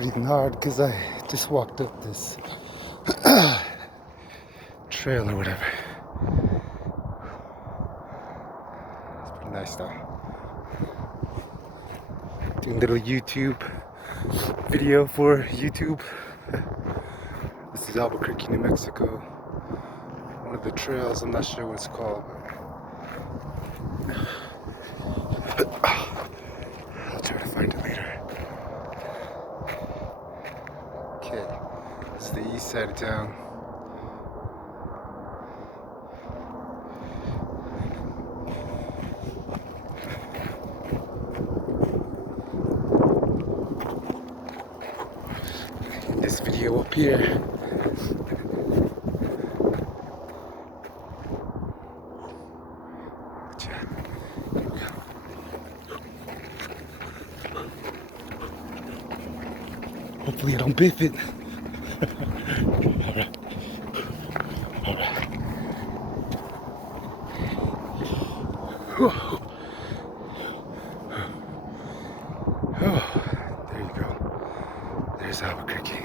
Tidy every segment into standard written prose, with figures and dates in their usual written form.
breathing hard because I just walked up this trail or whatever. It's pretty nice though. Doing a little YouTube video for YouTube. This is Albuquerque, New Mexico. One of the trails, I'm not sure what it's called, but I'll try to find it later. Okay, this is the east side of town. This video up here. Hopefully I don't biff it. Alright. Alright. Oh, there you go. There's Albuquerque.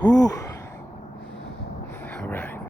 Whew.